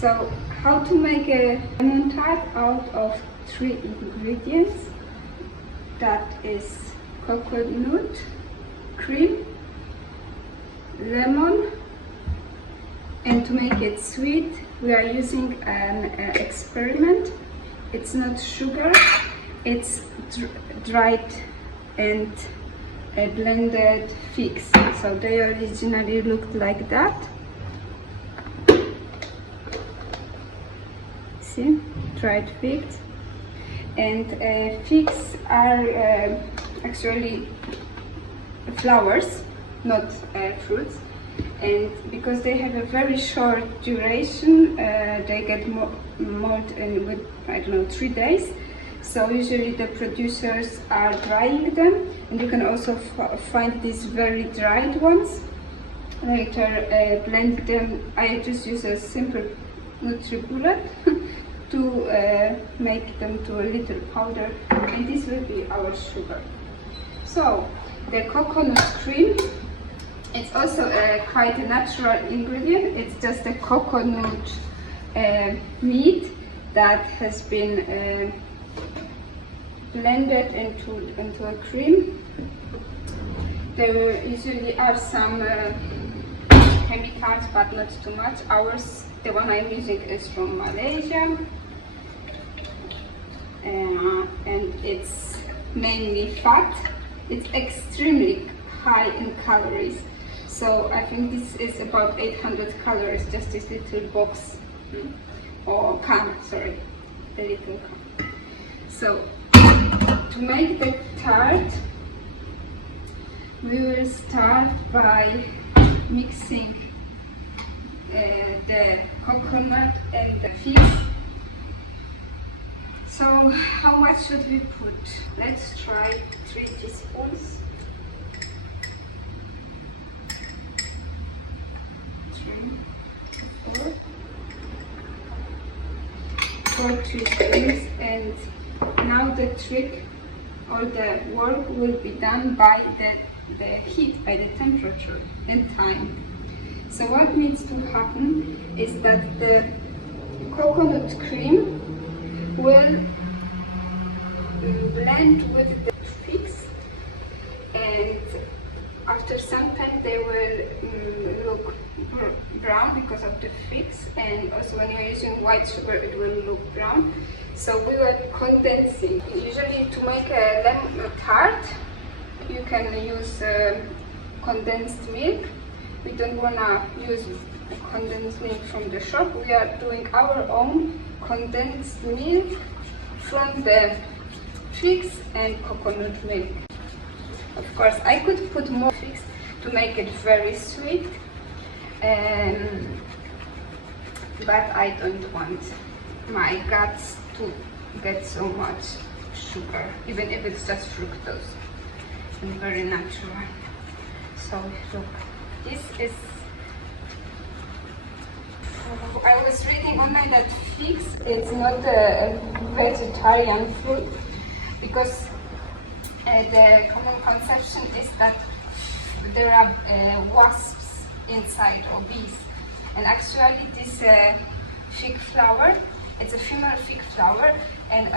So how to make a lemon tart out of 3 ingredients. That is coconut, cream, lemon, and to make it sweet we are using an experiment. It's not sugar, it's dried and blended figs. So they originally looked like that. See, dried figs. And figs are actually flowers, not fruits. And because they have a very short duration, they get mold in with, I don't know, 3 days. So usually the producers are drying them, and you can also find these very dried ones. Later blend them. I just use a simple Nutri-Bullet to make them to a little powder, and this will be our sugar. So the coconut cream, it's also quite a natural ingredient. It's just a coconut meat that has been blended into a cream. There usually are some chemicals, but not too much. Ours, the one I'm using, is from Malaysia, and it's mainly fat. It's extremely high in calories. So I think this is about 800 calories, just this little box, or can, sorry, a little can. So to make the tart, we will start by mixing the coconut and the figs. So how much should we put? Let's try 3 teaspoons. 4 teaspoons, and now the trick or the work will be done by the heat, by the temperature and time. So what needs to happen is that the coconut cream will blend with the figs, and after some time they will look brown because of the figs, and also when you're using white sugar it will look brown. So we were condensing. Usually to make a lemon tart you can use condensed milk. We don't want to use condensed milk from the shop. We are doing our own condensed milk from the figs and coconut milk. Of course I could put more figs to make it very sweet, but I don't want my guts to get so much sugar, even if it's just fructose and very natural. So look, this is, I was reading online that figs is not a vegetarian fruit, because the common conception is that there are wasps inside, or bees, and actually this fig flower, it's a female fig flower, and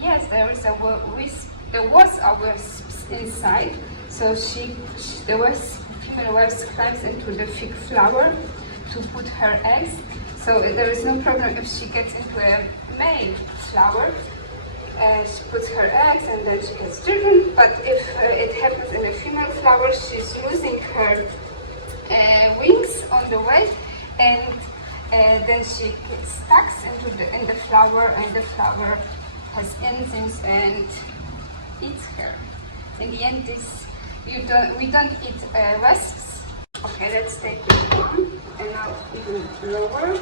yes, there was a wasp inside. So the female wasp climbs into the fig flower to put her eggs. So there is no problem if she gets into a male flower. She puts her eggs and then she gets children. But if it happens in a female flower, she's losing her wings on the way, and then she gets stuck in the flower, and the flower has enzymes and eats her. In the end, we don't eat wasps. Okay, let's take this one, and now even lower.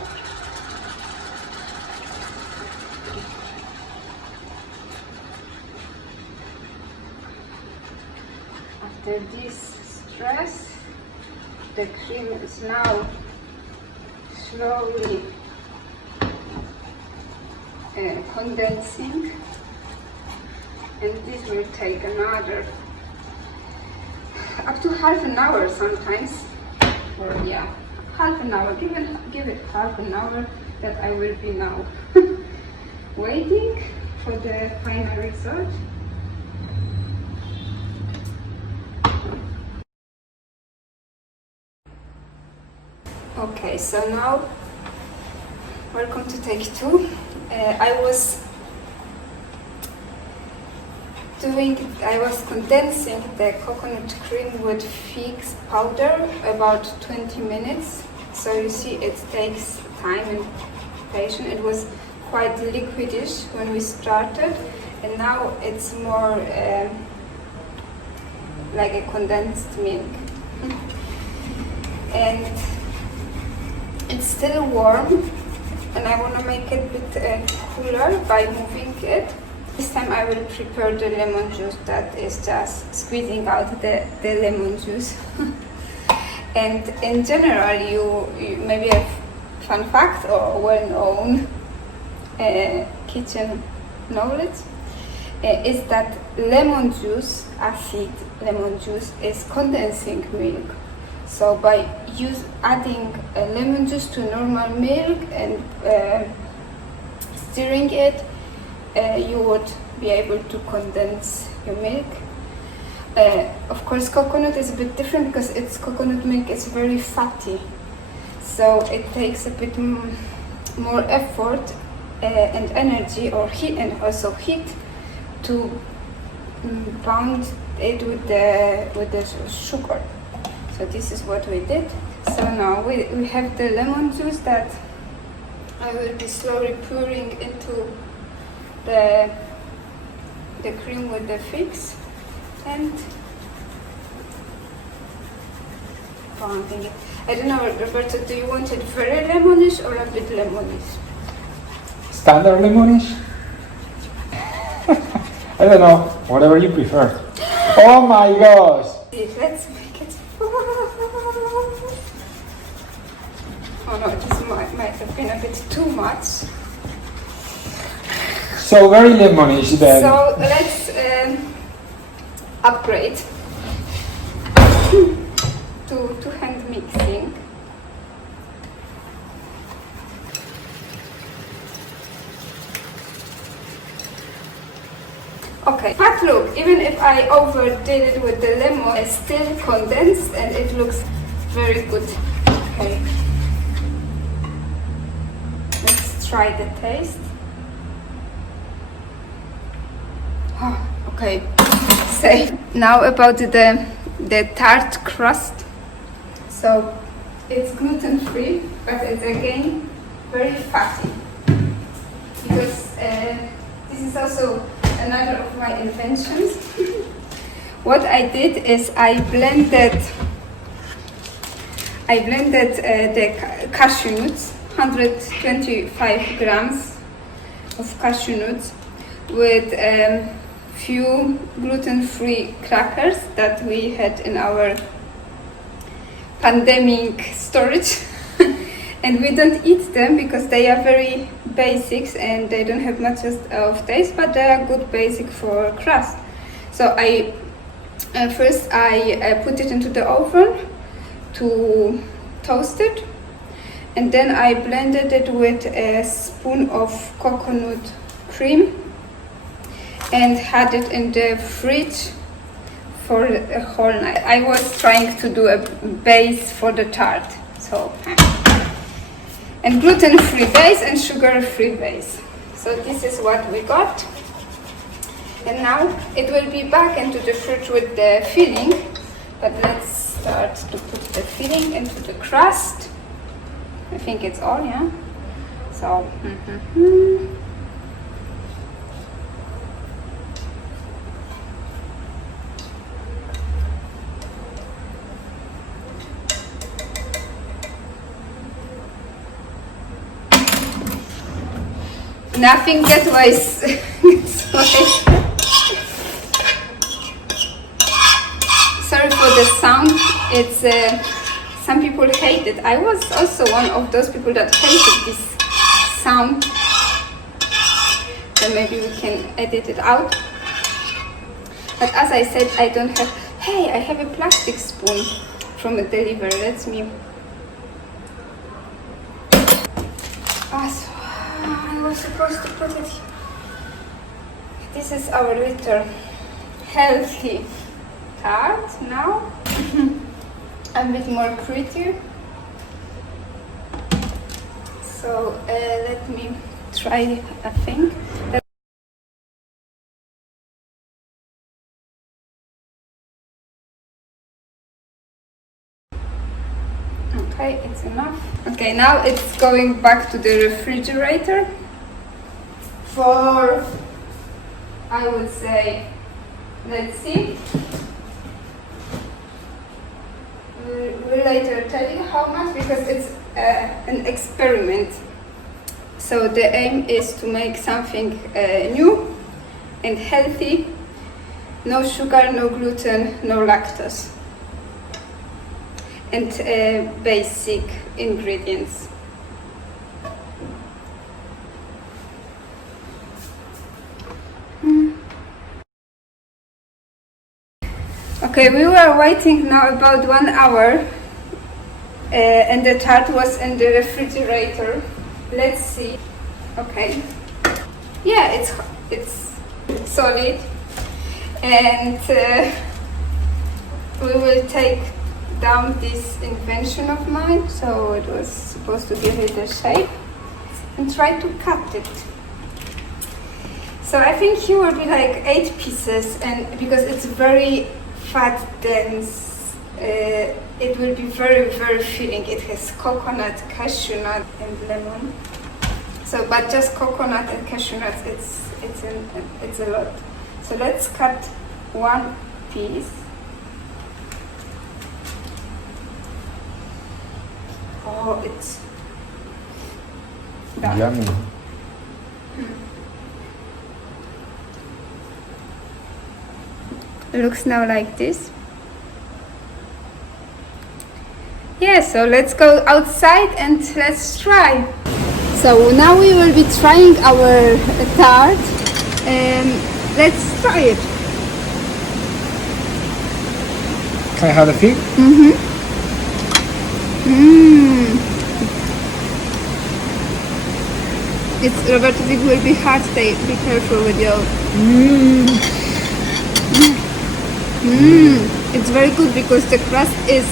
After this stress, the cream is now slowly condensing, and this will take another up to half an hour sometimes, or yeah, half an hour. Give it half an hour, that I will be now waiting for the final result. Okay, so now welcome to take 2. I was condensing the coconut cream with figs powder about 20 minutes. So you see it takes time and patience. It was quite liquidish when we started, and now it's more like a condensed milk. And it's still warm, and I want to make it a bit cooler by moving it. This time I will prepare the lemon juice that is just squeezing out the lemon juice. And in general, you maybe a fun fact or well-known kitchen knowledge is that lemon juice, acid lemon juice, is condensing milk. So by adding lemon juice to normal milk and stirring it, you would be able to condense your milk. Of course, coconut is a bit different because coconut milk is very fatty, so it takes a bit more effort and energy or heat, and also heat, to bound it with the sugar. So this is what we did. So now we have the lemon juice that I will be slowly pouring into the cream with the figs. And I don't know, Roberto, do you want it very lemonish or a bit lemonish? Standard lemonish? I don't know, whatever you prefer. Oh my gosh! Let's make it. Oh no, this might have been a bit too much. So very lemonish then. So let's upgrade to hand mixing. Okay, but look, even if I overdid it with the lemon, it's still condensed and it looks very good. Okay, let's try the taste. Oh, okay, so now about the tart crust. So it's gluten-free, but it's again very fatty, because this is also another of my inventions. What I did is I blended the cashew nuts, 125 grams of cashew nuts, with few gluten-free crackers that we had in our pandemic storage. And we don't eat them because they are very basics and they don't have much of taste, but they are good basic for crust. So first I put it into the oven to toast it, and then I blended it with a spoon of coconut cream and had it in the fridge for a whole night. I was trying to do a base for the tart, so and gluten-free base and sugar-free base. So this is what we got. And now it will be back into the fridge with the filling, but let's start to put the filling into the crust. I think it's all, yeah? So, nothing gets waste. Sorry for the sound. It's some people hate it. I was also one of those people that hated this sound. So maybe we can edit it out. But as I said, I don't have. Hey, I have a plastic spoon from a delivery. Let me. So, I was supposed to put it. This is our little healthy tart now. A bit more pretty. So let me try a thing. Okay, it's enough. Okay, now it's going back to the refrigerator for, I would say, let's see. We'll later tell you how much, because it's an experiment. So the aim is to make something new and healthy. No sugar, no gluten, no lactose. And basic ingredients. Okay, we were waiting now about 1 hour and the tart was in the refrigerator. Let's see. Okay. Yeah, it's solid, and we will take down this invention of mine, so it was supposed to give it a shape, and try to cut it. So I think here will be like 8 pieces, and because it's very fat dense, it will be very, very filling. It has coconut, cashew nut, and lemon. So, but just coconut and cashew nuts, it's a lot. So let's cut 1 piece. Oh, it's done. Yummy. Looks now like this. Yeah, so let's go outside and let's try. So now we will be trying our tart. Let's try it. Can I have the fig? It's Roberto, it will be hard. Stay, be careful with your. It's very good because the crust is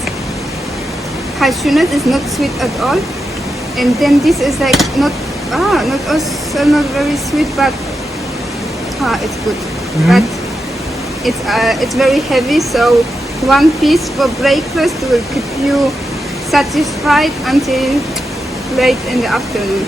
cashew nut, is not sweet at all, and then this is like not also not very sweet, but it's good. But it's very heavy, so 1 piece for breakfast will keep you satisfied until late in the afternoon.